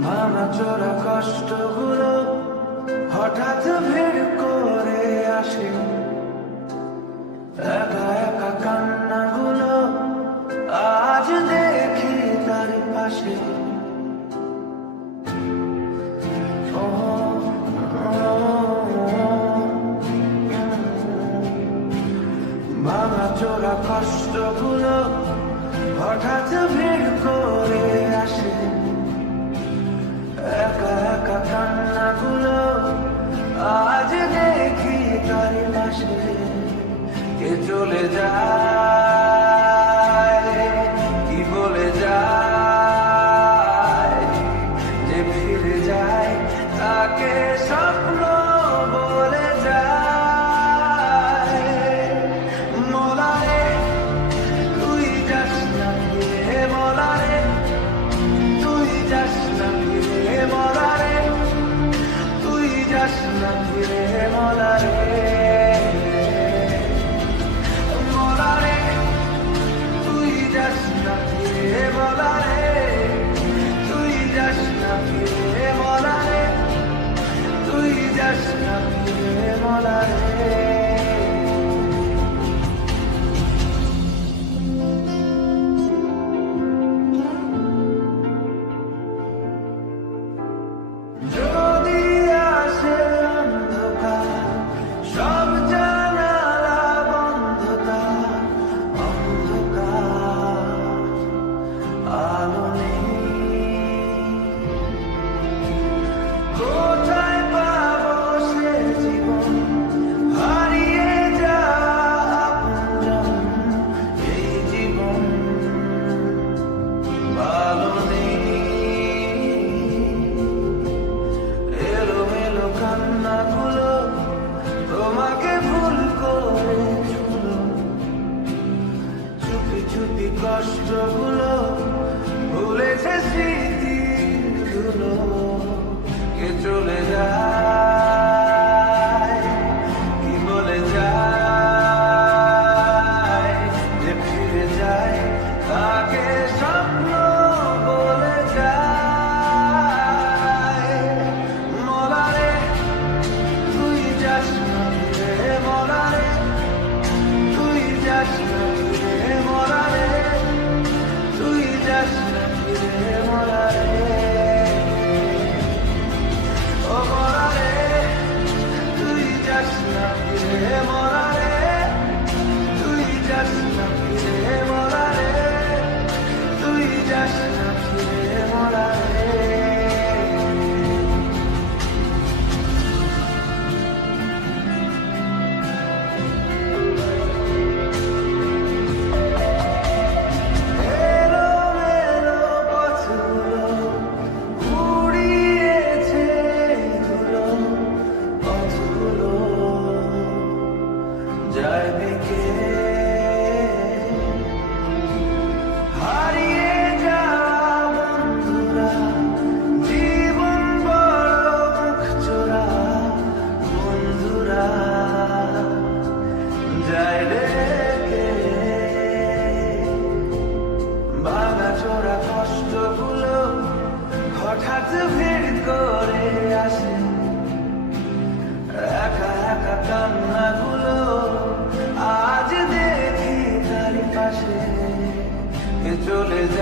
ভাঙা চোরা কষ্টগুলো হঠাৎ ভিড় করে আসে, একা একা কান্নাগুলো আজ দেখি তার পাশে। ভাঙা চোরা কষ্টগুলো হঠাৎ ভিড় করে আসে, একা একা কান্নাগুলো আজ দেখি তার পাশে। কে চলে যায়, কি বলে যায়, যে ফিরে যায় তাকে স্বপ্ন বলে যায়। মলারে তুই যাস না ফিরে, মলারে তুই যাস না ফিরে, মলারে তুই যাস না ফিরে, মলারে মলারে তুই যাস না ফিরে, মলারে তুই যাস না ফিরে, মলারে তুই যাস না ফিরে, মলারে। যদি আসে অন্ধকার, সব জানালা বন্ধ তার, অন্ধকার আলো নেই। কোথায় পাবো সে জীবন, হারিয়ে যাওয়া আপনজন, এই জীবন ভালো নেই। এলোমেলো কান্নাগুলো তোমাকে ভুল করে ছুলো, চুপি চুপি কষ্টগুলো ভুলেছে স্মৃতিগুলো। কে চলে যায়, কি বলে যায়, যে ফিরে যায় তাকে স্বপ্ন বলে যায়। মলারে তুই যাস না ফিরে, মলারে তুই যাস না ফিরে, মলারে তুই যাস না ফিরে, মলারে ও মলারে তুই যাস না ফিরে, মলারে তুই যাস না ফিরে, মলারে তুই যাস না ফিরে, মলারে। এলোমেলো পথগুলো উড়িয়েছে ধুলো, পথগুলো যায় বেঁকে। হারিয়ে যাওয়া বন্ধুরা, জীবন বড় মুখচোরা, বন্ধুরা যায় ডেকে। ভাঙা চোরা কষ্টগুলো হঠাৎ ভিড় করে আসে, একা একা কান্নাগুলো আজ দেখি তার পাশে। কে চলে যায়।